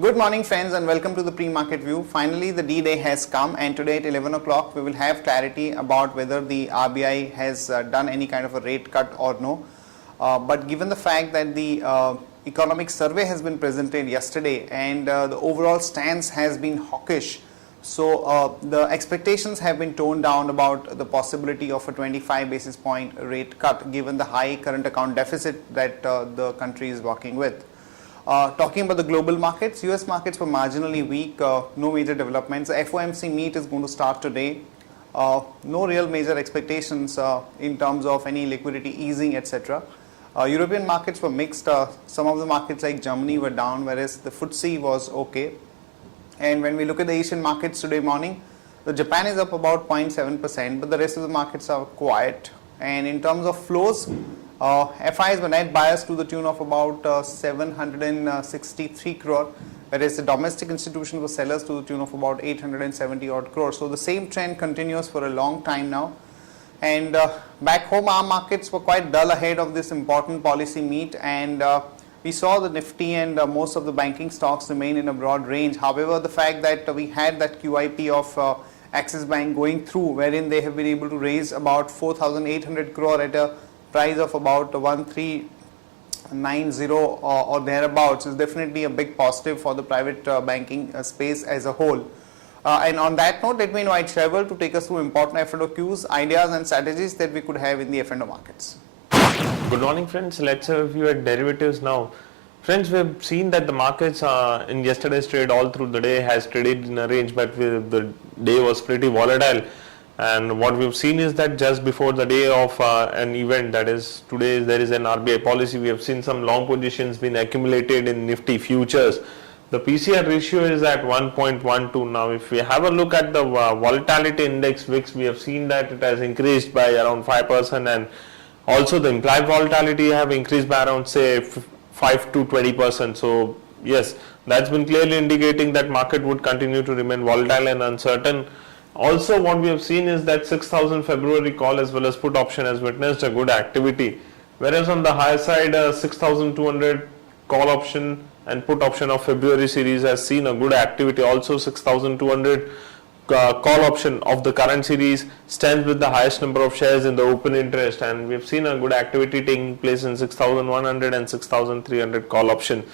Good morning friends and welcome to the pre-market view. Finally the D-Day has come and today at 11 o'clock we will have clarity about whether the RBI has done any kind of a rate cut or no. But given the fact that the economic survey has been presented yesterday and the overall stance has been hawkish, so the expectations have been toned down about the possibility of a 25 basis point rate cut given the high current account deficit that the country is working with. Talking about the global markets, US markets were marginally weak, no major developments. The FOMC meet is going to start today. No real major expectations in terms of any liquidity easing, etc. European markets were mixed. Some of the markets like Germany were down, whereas the FTSE was okay. And when we look at the Asian markets today morning, the Japan is up about 0.7%, but the rest of the markets are quiet. And in terms of flows, FIs were net buyers to the tune of about 763 crore, whereas the domestic institutions were sellers to the tune of about 870 odd crore. So the same trend continues for a long time now. And back home, our markets were quite dull ahead of this important policy meet, and we saw the Nifty and most of the banking stocks remain in a broad range. However, the fact that we had that QIP of Axis Bank going through, wherein they have been able to raise about 4,800 crore at a price of about 1390 or thereabouts, is definitely a big positive for the private banking space as a whole. And on that note, let me invite Trevor to take us through important F&O cues, ideas and strategies that we could have in the F&O markets. Good morning friends, let's have a view at derivatives now. Friends, we've seen that the markets in yesterday's trade all through the day has traded in a range, but the day was pretty volatile. And what we've seen is that just before the day of an event, that is today, there is an RBI policy, we have seen some long positions being accumulated in Nifty futures. The PCR ratio is at 1.12. Now if we have a look at the volatility index VIX, we have seen that it has increased by around 5%, and also the implied volatility have increased by around say 5 to 20%. So yes, that's been clearly indicating that market would continue to remain volatile and uncertain. Also what we have seen is that 6,000 February call as well as put option has witnessed a good activity, whereas on the higher side 6,200 call option and put option of February series has seen a good activity. Also 6,200 call option of the current series stands with the highest number of shares in the open interest, and we have seen a good activity taking place in 6,100 and 6,300 call option.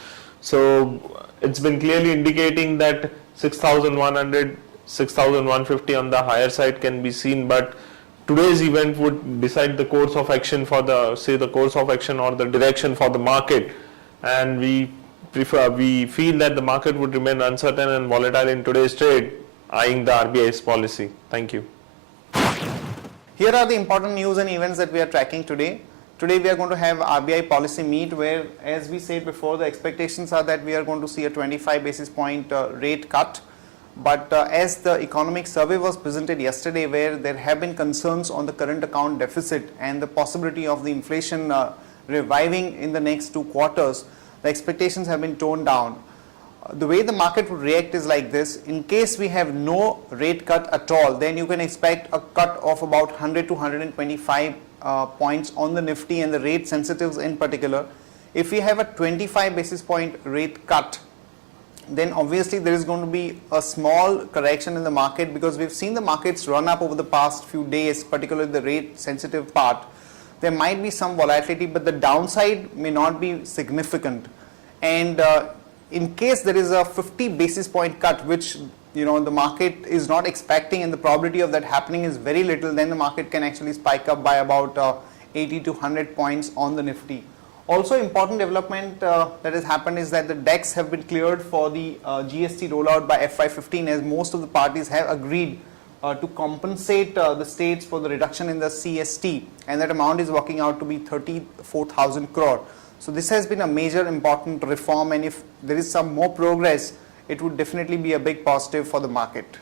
So it's been clearly indicating that 6,100 6,150 on the higher side can be seen, but today's event would decide the course of action for the course of action or the direction for the market, and we feel that the market would remain uncertain and volatile in today's trade, eyeing the RBI's policy. Thank you. Here are the important news and events that we are tracking today. Today we are going to have RBI policy meet where, as we said before, the expectations are that we are going to see a 25 basis point rate cut. But as the economic survey was presented yesterday, where there have been concerns on the current account deficit and the possibility of the inflation reviving in the next 2 quarters, the expectations have been toned down. The way the market would react is like this: in case we have no rate cut at all, then you can expect a cut of about 100 to 125 points on the Nifty and the rate sensitives in particular. If we have a 25 basis point rate cut, then obviously there is going to be a small correction in the market, because we've seen the markets run up over the past few days, particularly the rate sensitive part. There might be some volatility, but the downside may not be significant. And in case there is a 50 basis point cut, which the market is not expecting and the probability of that happening is very little, then the market can actually spike up by about 80 to 100 points on the Nifty. Also, important development that has happened is that the decks have been cleared for the GST rollout by FY15, as most of the parties have agreed to compensate the states for the reduction in the CST, and that amount is working out to be 34,000 crore. So this has been a major important reform, and if there is some more progress, it would definitely be a big positive for the market.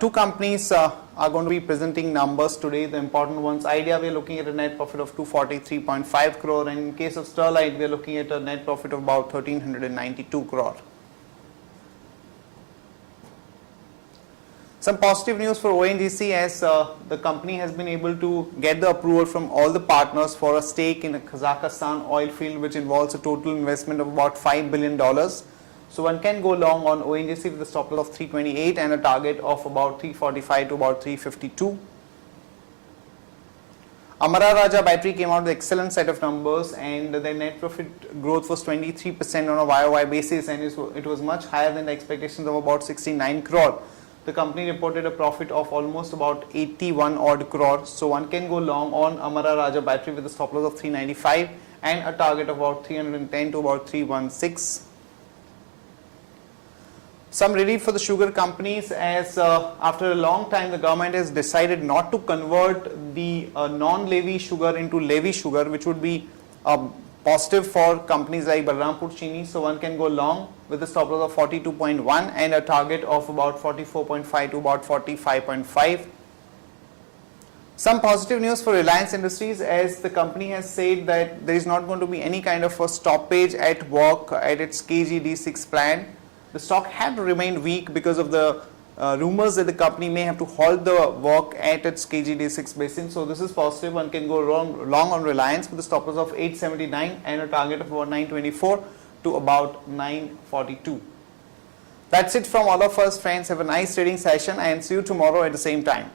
2 companies are going to be presenting numbers today, the important ones. Idea, we are looking at a net profit of 243.5 crore, and in case of Sterlite, we are looking at a net profit of about 1,392 crore. Some positive news for ONGC as the company has been able to get the approval from all the partners for a stake in a Kazakhstan oil field, which involves a total investment of about $5 billion. So one can go long on ONGC with a stop loss of 328 and a target of about 345 to about 352. Amara Raja Battery came out with an excellent set of numbers, and their net profit growth was 23% on a YOY basis, and it was much higher than the expectations of about 69 crore. The company reported a profit of almost about 81 odd crore. So one can go long on Amara Raja Battery with a stop loss of 395 and a target of about 310 to about 316. Some relief for the sugar companies as after a long time the government has decided not to convert the non-levy sugar into levy sugar, which would be positive for companies like Balrampur Chini. So one can go long with a stop loss of 42.1 and a target of about 44.5 to about 45.5. Some positive news for Reliance Industries as the company has said that there is not going to be any kind of a stoppage at work at its KG-D6 plant. The stock had remained weak because of the rumors that the company may have to halt the work at its KG-D6 basin. So this is positive. One can go long on Reliance with a stop loss of 879 and a target of about 924 to about 942. That's it from all of us, friends. Have a nice trading session and see you tomorrow at the same time.